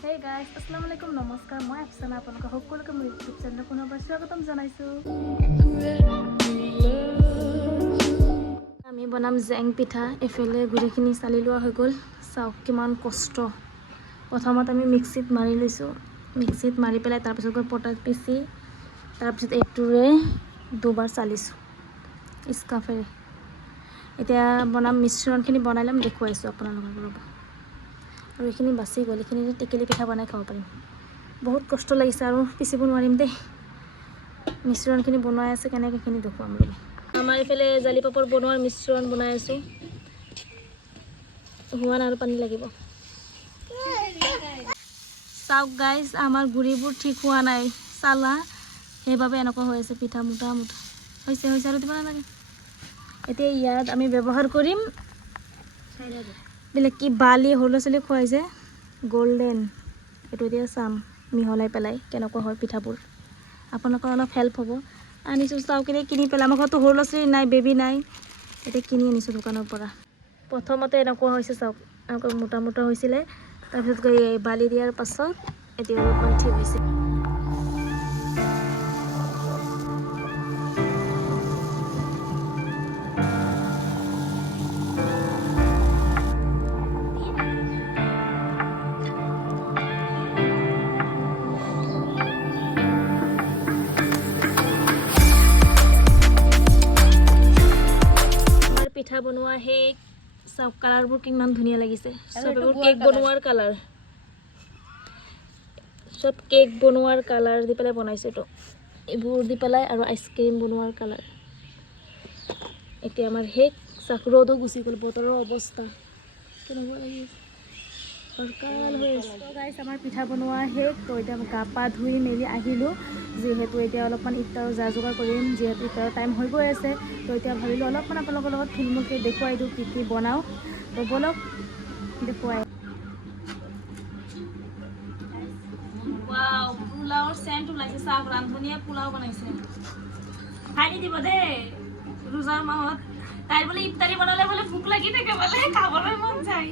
Hey guys, Assalamualaikum, নমস্কাৰ। মই আফসানা আপোনালোক সকলোকে মোৰ ইউটিউব চেনেলত পুনৰবাৰ স্বাগতম জনাইছোঁ। আমি বনাম জেং পিঠা। এফালে গুড়িখিনি চালি লোৱা হৈ গ'ল। চাওক কিমান কষ্ট। প্ৰথমত আমি মিক্সিত মাৰি লৈছোঁ। মিক্সিত মাৰি পেলাই তাৰপিছত গৈ পটাত পিচি তাৰপিছত এইটোৰে দুবাৰ চালিছোঁ স্কাফেৰে। এতিয়া বনাম মিশ্ৰণখিনি বনাই ল'ম, দেখুৱাইছোঁ আপোনালোকক ৰ'ব। আৰু এইখিনি বাচি গ'ল, এইখিনি টেকেলি পিঠা বনাই খাব পাৰিম। বহুত কষ্ট লাগিছে আৰু পিচিব নোৱাৰিম দেই। মিশ্ৰণখিনি বনাই আছে কেনেকৈ এইখিনি দেখুৱাম ৰ'ব। আমাৰ এইফালে জালি পাপৰ বনোৱাৰ মিশ্ৰণ বনাই আছোঁ। হোৱা নাই আৰু পানী লাগিব। চাওক গাইজ, আমাৰ গুড়িবোৰ ঠিক হোৱা নাই চালা, সেইবাবে এনেকুৱা হৈ আছে পিঠা মোটা মোটা হৈছে আৰু দিব নালাগে। এতিয়া ইয়াত আমি ব্যৱহাৰ কৰিম বেলেগ কি বালি সৰু ল'ৰা ছোৱালীক খুৱাই যে গল্ডেন, এইটো এতিয়া চাম মিহলাই পেলাই কেনেকুৱা হয় পিঠাবোৰ। আপোনালোকৰ অলপ হেল্প হ'ব। আনিছোঁ চাওক, এতিয়া কিনি পেলাই আমাৰ ঘৰতো সৰু ল'ৰা ছোৱালী নাই, বেবী নাই, এতিয়া কিনি আনিছোঁ দোকানৰ পৰা। প্ৰথমতে এনেকুৱা হৈছে চাওক, এনেকুৱা মোটা মোটা হৈছিলে, তাৰপিছত গৈ বালি দিয়াৰ পাছত এতিয়া অলপমান ঠিক হৈছে। পিঠা বনোৱা সেই চাওক কালাৰবোৰ কিমান ধুনীয়া লাগিছে। চব এইবোৰ কেক বনোৱাৰ কালাৰ, চব কেক বনোৱাৰ কালাৰ দি পেলাই বনাইছোঁ এইটো, এইবোৰ দি পেলাই আৰু আইচক্ৰীম বনোৱাৰ কালাৰ। এতিয়া আমাৰ সেই চাওক ৰ'দো গুচি গ'ল, বতৰৰ অৱস্থা কেনেকুৱা লাগিছে, ফৰকাল হৈ আছে। গাইছ আমাৰ পিঠা বনোৱা শেষ। তো এতিয়া গা পা ধুই মেলি আহিলোঁ, যিহেতু এতিয়া অলপমান ইফতাৰৰ যা যোগাৰ কৰিম, যিহেতু ইফতাৰৰ টাইম হৈ গৈ আছে। তো এতিয়া ভাবিলোঁ অলপমান আপোনালোকৰ লগত থুলমূলকৈ দেখুৱাই দিওঁ কি কি বনাওঁ। তো বলক দেখুৱাই। পোলাওৰ চেণ্ট ওলাইছে, চাওক ৰান্ধনীয়ে পোলাও বনাইছে। খাই নিদিব দেই ৰোজাৰ মাহত। তাই বোলে ইফতাৰী বনালে বোলে ভোক লাগি থাকে, বোলে খাবলৈ মন যায়।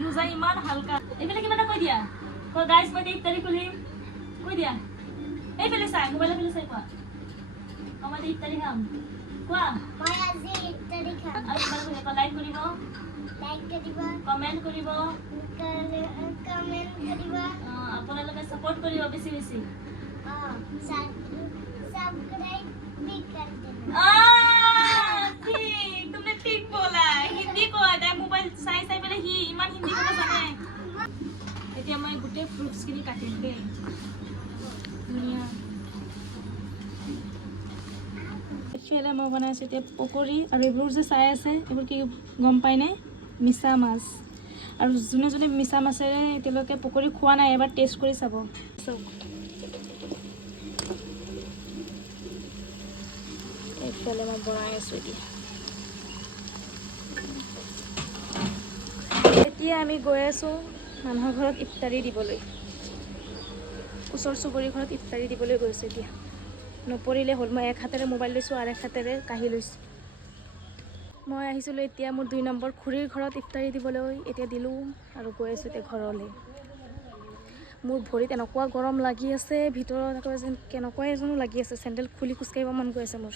ৰোজা ইমান হালকা। এইফালে কিবা এটা কৈ দিয়া। গাইজ মই ইফতাৰী খুলিম, কৈ দিয়া। এইফালে চাই, মোবাইলৰ ফালে চাই কোৱা। মই ইফতাৰী খাম, কোৱা। মই আজি ইফতাৰী খাম। আৰু কিবা লাইক কৰিব, কমেণ্ট কৰিব, আপোনালোকে সাপোর্ট করিব বেশি বেশি। ঠিক, तुमने ठीक बोला। हिंदी কয়, তাই মোবাইল চাই চাই পেলাই সি ইমান হিন্দী ক'ব জানে। এতিয়া মই গোটেই ফ্ৰুটছখিনি কাটিম দেই, ধুনীয়া। এফালে মই বনাই আছোঁ এতিয়া পকৰি, আৰু এইবোৰ যে চাই আছে এইবোৰ কি গম পায়নে? মিছা মাছ। আৰু যোনে যোনে মিছা মাছেৰে এতিয়ালৈকে পকৰি খোৱা নাই, এবাৰ টেষ্ট কৰি চাব। এইফালে মই বনাই আছোঁ এতিয়া আমি গৈ আছোঁ মানুহৰ ঘৰত ইফতাৰী দিবলৈ। ওচৰ চুবুৰীৰ ঘৰত ইফতাৰী দিবলৈ গৈছোঁ। এতিয়া নপৰিলে হ'ল, মই এক হাতেৰে মোবাইল লৈছোঁ আৰু এক হাতেৰে কাঢ়ি লৈছোঁ। মই আহিছিলোঁ এতিয়া মোৰ 2 নম্বৰ খুৰীৰ ঘৰত ইফতাৰী দিবলৈ। এতিয়া দিলোঁ আৰু গৈ আছোঁ এতিয়া ঘৰলৈ। মোৰ ভৰিত এনেকুৱা গৰম লাগি আছে, ভিতৰত আকৌ যেন কেনেকুৱা এজনো লাগি আছে। চেণ্ডেল খুলি খোজকাঢ়িব মন গৈ আছে মোৰ।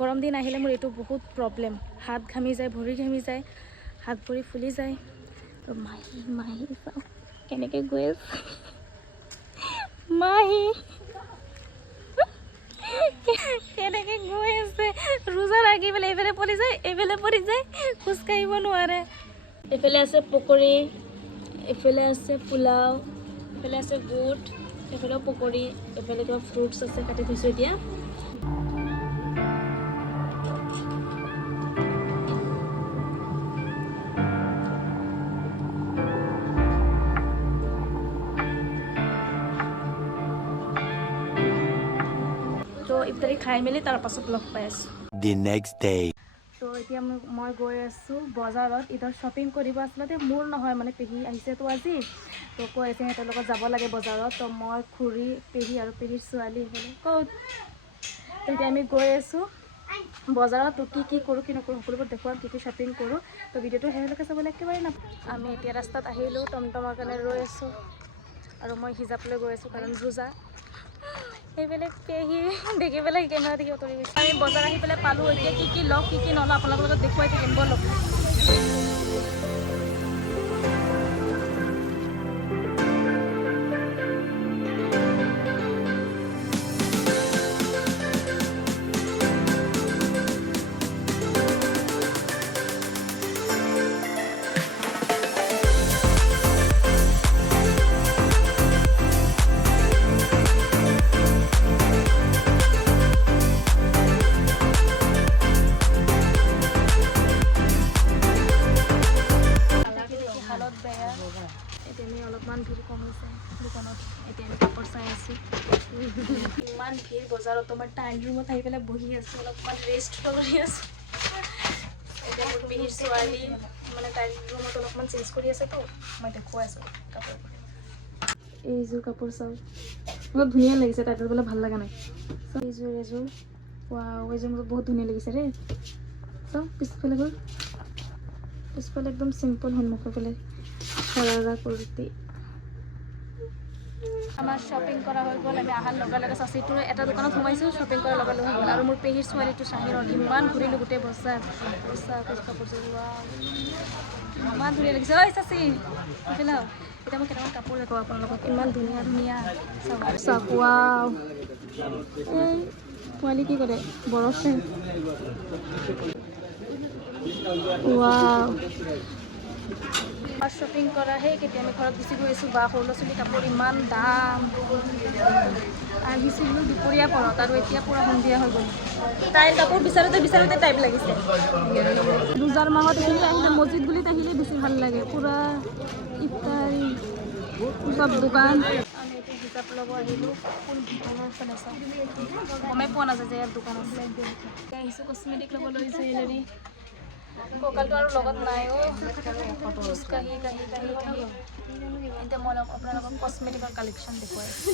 গৰম দিন আহিলে মোৰ এইটো বহুত প্ৰব্লেম, হাত ঘামি যায়, ভৰি ঘামি যায়, হাত ভৰি ফুলি যায়। তো মাহী চাওক কেনেকৈ গৈ আছে, মাহী কেনেকৈ গৈ আছে। ৰোজা লাগি পেলাই এইফালে পৰি যায়, এইফালে পৰি যায়, খোজকাঢ়িব নোৱাৰে। এইফালে আছে পকৰি, এইফালে আছে পোলাও, এইফালে আছে বুট, এইফালেও পকৰি, এইফালে কিবা ফ্ৰুটছ আছে কাটি থৈছোঁ এতিয়া। তো ইফতাৰী খাই মেলি তাৰ পাছত লগ পাই আছোঁ। The next day. তো এতিয়া মই গৈ আছোঁ বজাৰত ঈদৰ শ্বপিং কৰিব। আচলতে মোৰ নহয়, মানে পেহী আহিছেতো আজি, তো কৈ আছে সিহঁতৰ লগত যাব লাগে বজাৰত। তো মই খুৰী, পেহী আৰু পেহীৰ ছোৱালী সেইফালে ক'ত। তো এতিয়া আমি গৈ আছোঁ বজাৰত। তো কি কৰোঁ কি নকৰোঁ সকলোবোৰ দেখুৱাম, কি শ্বপিং কৰোঁ। তো ভিডিঅ'টো শেষলৈকে চাবলৈ একেবাৰে নাপাহৰিব। আমি এতিয়া ৰাস্তাত আহিলোঁ, টমটমৰ কাৰণে ৰৈ আছোঁ। আৰু মই হিজাপ লৈ গৈ আছোঁ কাৰণ ৰোজা। সেইবিলাক পেহী দেখি পেলাই কেমেৰা দেখি উতৰি গৈছে। আমি বজাৰ আহি পেলাই পালোঁ। এতিয়া কি লওঁ কি নলওঁ আপোনালোকৰ লগত দেখুৱাই থাকিম ব'লক। অলপমান ভিৰ কমিছে দোকানত। এতিয়া আমি কাপোৰ চাই আছোঁ। ইমান ভিৰ বজাৰত। মই টাইল ৰুমত আহি পেলাই বহি আছোঁ, অলপমান ৰেষ্ট কৰি আছোঁ। এতিয়া মোৰ পেহীৰ ছোৱালী মানে টাইল ৰুমত অলপমান চেঞ্জ কৰি আছে, তো মই দেখুৱাই আছোঁ কাপোৰ। এইযোৰ কাপোৰ চাওক, বহুত ধুনীয়া লাগিছে। টাইটল বোলে ভাল লগা নাই। এইযোৰ ৱাও, এইযোৰ মোক বহুত ধুনীয়া লাগিছে দেই। চাওক পিছফালে গ'ল, পিছফালে একদম চিম্পল, সন্মুখৰ ফালে শৰাৰা কুৰ্তি। আমাৰ শ্বপিং কৰা হৈ গ'ল। আমি অহাৰ লগে লগে চাচিটোৰ এটা দোকানত সোমাইছোঁ, শ্বপিং কৰাৰ লগে লগে হৈ গ'ল। আৰু মোৰ পেহীৰ ছোৱালীটো চাহিৰত ইমান ঘূৰিলোঁ গোটেই বজাৰ। কাপোৰযোৰ ইমান ধুনীয়া লাগিছে। ঐ চাচি এইফালে আহক। এতিয়া মই কেইটামান কাপোৰ দেখুৱাওঁ আপোনালোকক, ইমান ধুনীয়া ধুনীয়া। চাওক ৱাও, এই পোৱালি কি কৰে বৰফে। ৱাও, আৰু শ্বপিং কৰা সেই কেতিয়া আমি ঘৰত গুচি গৈ আছোঁ। বা সৰু ল'ৰা ছোৱালী কাপোৰ ইমান দাম। আহিছিলোঁ দুপৰীয়া পৰত আৰু এতিয়া পূৰা সন্ধিয়া হৈ গ'ল। তাইৰ কাপোৰ বিচাৰোঁতে টাইপ লাগিছে। ৰোজাৰ মাহত এইখিনি আহিলে, মছজিদ গুলিত আহিলে বেছি ভাল লাগে। পূৰা ইফতাৰী চব দোকান। আমি এতিয়া হিচাপ ল'ব আহিলোঁ। কোন দোকানৰ ফালে চাওঁ, গমেই পোৱা নাযায় যে ইয়াত দোকান আছে। এতিয়া আহিছোঁ কচমেটিক ল'বলৈ, জুৱেলাৰী। কঁকালটো আৰু লগত নাই খোজকাঢ়ি কাঢ়ি। এতিয়া মই আপোনালোকক কচমেটিকৰ কালেকশ্যন দেখুৱাই আছোঁ।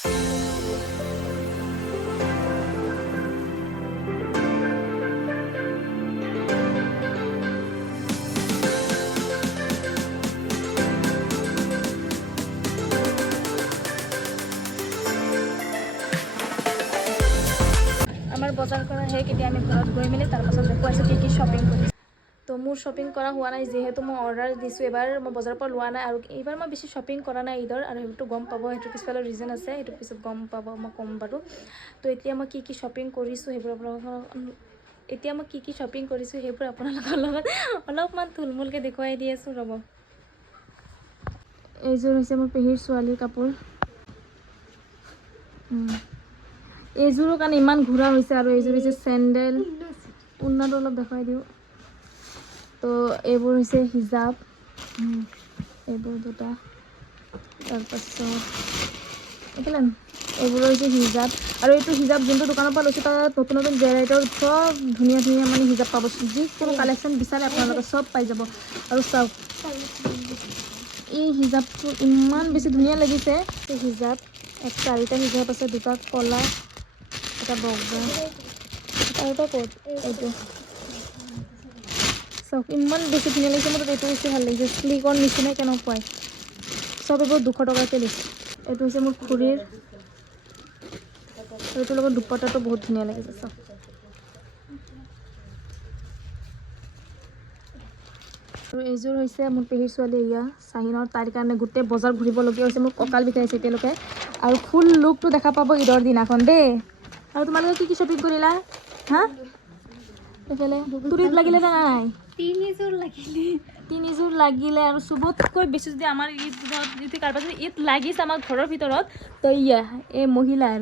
আমাৰ বজাৰ কৰা সেই কেতিয়া আমি ঘৰত গৈ মেলি তাৰপাছত দেখুৱাইছোঁ কি শ্বপিং কৰিছোঁ। তো মোৰ শ্বপিং কৰা হোৱা নাই, যিহেতু মই অৰ্ডাৰ দিছোঁ। এবাৰ মই বজাৰৰ পৰা লোৱা নাই, আৰু এইবাৰ মই বেছি শ্বপিং কৰা নাই ঈদৰ। আৰু সেইটো গম পাব, সেইটো পিছফালৰ ৰিজন আছে, সেইটো পিছত গম পাব, মই ক'ম বাৰু। তো এতিয়া মই কি শ্বপিং কৰিছোঁ সেইবোৰ আপোনালোকৰ লগত অলপমান থুলমূলকৈ দেখুৱাই দি আছোঁ। ৰ'ব, এইযোৰ হৈছে মোৰ পেহীৰ ছোৱালীৰ কাপোৰ। এইযোৰৰ কাৰণে ইমান ঘূৰা হৈছে। আৰু এইযোৰ হৈছে চেণ্ডেল। উন্নতটো অলপ দেখুৱাই দিওঁ। তো এইবোৰ হৈছে হিজাব, এইবোৰ দুটা। তাৰপাছত এইফালে এইবোৰ হৈছে হিজাব। আৰু এইটো হিজাব যোনটো দোকানৰ পৰা লৈছোঁ, তাত নতুন নতুন ভেৰাইটিৰ চব ধুনীয়া ধুনীয়া মানে হিজাব পাব। যিকোনো কালেকশ্যন বিচাৰে আপোনালোকে চব পাই যাব। আৰু চাওক, এই হিজাবটো ইমান বেছি ধুনীয়া লাগিছে। হিজাব 4টা হিজাব আছে, 2টা ক'লা, এটা বগা, আৰু এটা ক'ত এইটো। চাওক ইমান বেছি ধুনীয়া লাগিছে। মোৰ এইটো বেছি ভাল লাগিছে, স্লিকৰ নিচিনা কেনেকুৱাই। চব এইবোৰ 200 টকাকৈ লৈছে। এইটো হৈছে মোৰ খুৰীৰ, এইটোৰ লগত দুপট্টাটো বহুত ধুনীয়া লাগিছে। চাওক আৰু এইযোৰ হৈছে মোৰ পেহীৰ ছোৱালী এয়া চাহিনৰ। তাইৰ কাৰণে গোটেই বজাৰ ঘূৰিবলগীয়া হৈছে। মোৰ কঁকাল বিষাইছে এতিয়ালৈকে। আৰু ফুল লুকটো দেখা পাব ঈদৰ দিনাখন দেই। আৰু তোমালোকে কি শ্বপিং কৰিলা? হা, এইফালে তুৰিত লাগিলে নে নাই? তিনিযোৰ লাগিলে। আৰু চবতকৈ বেছি যদি আমাৰ ঈদত যদি কাৰোবাৰ যদি ঈদ লাগিছে আমাৰ ঘৰৰ ভিতৰত, তো এই মহিলাৰ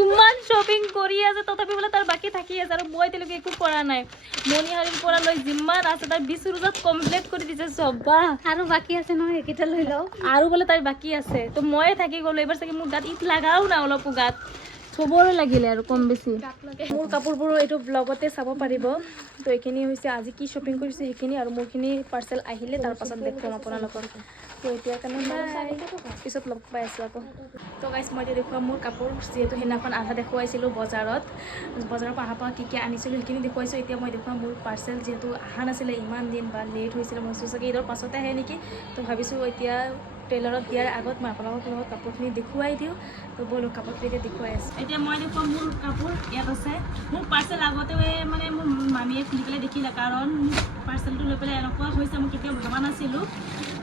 ইমান শ্বপিং কৰি আছে, তথাপি বোলে তাৰ বাকী থাকি আছে। আৰু মই এতিয়ালৈকে একো কৰা নাই। মণিহাৰীৰ পৰা লৈ যিমান আছে তাই 20 ৰোজাত কমপ্লিট কৰি দিছে চব। আৰু বাকী আছে নহয়, এইকেইটা লৈ লওঁ। আৰু বোলে তাইৰ বাকী আছে, তো ময়ে থাকি গ'লো। এইবাৰ চাগে মোৰ গাত ঈদ লাগাও নাই অলপো গাত। চবৰে লাগিলে আৰু কম বেছি। মোৰ কাপোৰবোৰ এইটো ব্লগতে চাব পাৰিব। তো এইখিনি হৈছে আজি কি শ্বপিং কৰিছোঁ সেইখিনি। আৰু মোৰখিনি পাৰ্চেল আহিলে তাৰপাছত দেখুৱাম আপোনালোকক। তো এতিয়া কাৰণে পিছত লগ পাই আছোঁ আকৌ। তো গাইছ, মই এতিয়া দেখুৱাম মোৰ কাপোৰ। যিহেতু সেইদিনাখন আধা দেখুৱাইছিলোঁ বজাৰৰ পৰা অহাৰ পৰা কি আনিছিলোঁ সেইখিনি দেখুৱাইছোঁ। এতিয়া মই দেখুৱাম মোৰ পাৰ্চেল, যিহেতু অহা নাছিলে ইমান দিন বা লেট হৈছিলে। মই চাগে ঈদৰ পাছতে আহে নেকি। তো ভাবিছোঁ এতিয়া টেইলাৰত দিয়াৰ আগত মই আপোনালোকৰ লগত কাপোৰখিনি দেখুৱাই দিওঁ। তো ব'লো কাপোৰখিনি দেখুৱাই আছোঁ। এতিয়া মই দেখুৱাম মোৰ কাপোৰ ইয়াত আছে। মোৰ পাৰ্চেল আগতে মানে মোৰ মামীয়ে খুলি পেলাই দেখিলে, কাৰণ পাৰ্চেলটো লৈ পেলাই এনেকুৱা হৈছে মই কেতিয়াও ভবা নাছিলোঁ।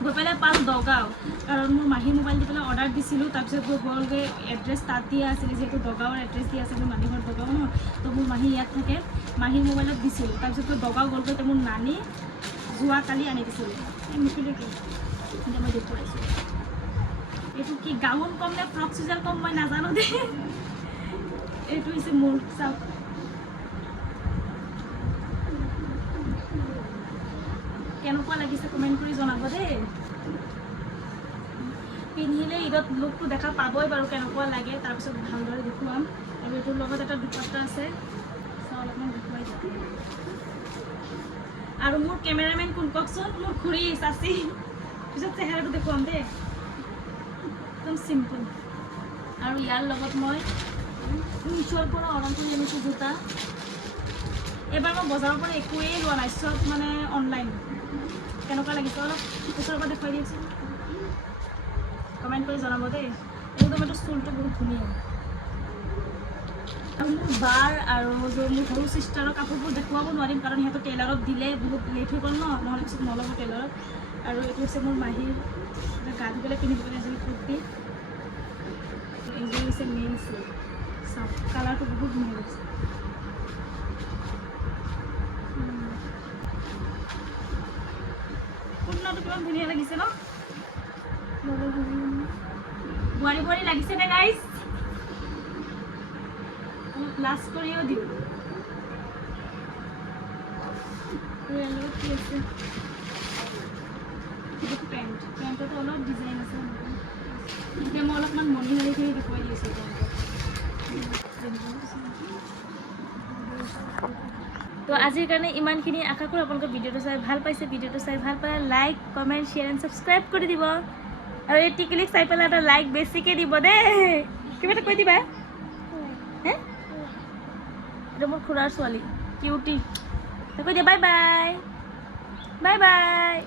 গৈ পেলাই পাল দগাঁও, কাৰণ মোৰ মাহীৰ মোবাইল দি পেলাই অৰ্ডাৰ দিছিলোঁ। তাৰপিছত গ'লগৈ এড্ৰেছ তাত দিয়া আছিলে, যিহেতু দগাঁৱৰ এড্ৰেছ দিয়া আছিল, মোৰ মাহী ঘৰত দগাঁও ন, তো মোৰ মাহী ইয়াত থাকে, মাহীৰ মোবাইলত দিছিলোঁ। তাৰপিছত দগাঁও গ'লগৈ, তো মোৰ নানী যোৱাকালি আনি দিছিলোঁ। এই মিঠুলি কি এতিয়া মই দেখুৱাইছোঁ, এইটো কি গাউন কম নে ফ্ৰক চুইজাৰ কম মই নাজানো দেই। এইটো হৈছে মোৰ চাওক, কেনেকুৱা লাগিছে কমেণ্ট কৰি জনাব দেই। পিন্ধিলে ঈদত লুকটো দেখা পাবই বাৰু কেনেকুৱা লাগে, তাৰপিছত ভালদৰে দেখুৱাম। আৰু এইটোৰ লগত এটা দুপাট্টা আছে, চাওঁ অলপমান দেখুৱাই দিওঁ। আৰু মোৰ কেমেৰামেন কোন কওকচোন? মোৰ খুৰী চাচি। পিছত চেহেৰাটো দেখুৱাম দেই, একদম চিম্পল। আৰু ইয়াৰ লগত মই মিছ'ৰ পৰা অৰ্ডাৰ কৰি আনিছোঁ জোতা। এইবাৰ মই বজাৰৰ পৰা একোৱেই লোৱা নাই, চব মানে অনলাইন। কেনেকুৱা লাগিছে অলপ ওচৰৰ পৰা দেখুৱাই দিয়কচোন, কমেণ্ট কৰি জনাব দেই। একদম এইটো ষ্টুলটো বহুত ধুনীয়া। আৰু মোৰ বাৰ আৰু মোৰ সৰু চিষ্টাৰৰ কাপোৰবোৰ দেখুৱাব নোৱাৰিম, কাৰণ সিহঁতৰ টেইলাৰত দিলে বহুত লেট হৈ গ'ল ন, নহ'লে পিছত নল'ব টেইলাৰত। আৰু এইটো হৈছে মোৰ মাহীৰ গা ধুই পেলাই পিন্ধিবলৈ এযোৰ কুৰ্তি। এইযোৰ হৈছে মেইন চিল্ক, চাওক কালাৰটো বহুত ধুনীয়া লাগিছে। কুৰ্তাটো কিমান ধুনীয়া লাগিছে ন, বোৱাৰী বোৱাৰী লাগিছে নে গাইজ? অলপ লাজ কৰিও দিওঁ। আৰু ইয়াৰ লগত কি আছে, পেণ্টতো অলপ ডিজাইন আছে। এতিয়া মই অলপমান মণিহাৰীখিনি দেখুৱাই দিছোঁ। তো আজিৰ কাৰণে ইমানখিনি, আশা কৰোঁ আপোনালোকে ভিডিঅ'টো চাই ভাল পাইছে। ভিডিঅ'টো চাই ভাল পালে like, comment, share and subscribe কৰি দিব। আৰু এই টিকলিক চাই পেলাই এটা লাইক বেছিকৈ দিব দেই। কিবা এটা কৈ দিবা হে। এইটো মোৰ খুৰাৰ ছোৱালী, কিউটি। কৈ দিয়া বাই বাই, বাই বাই।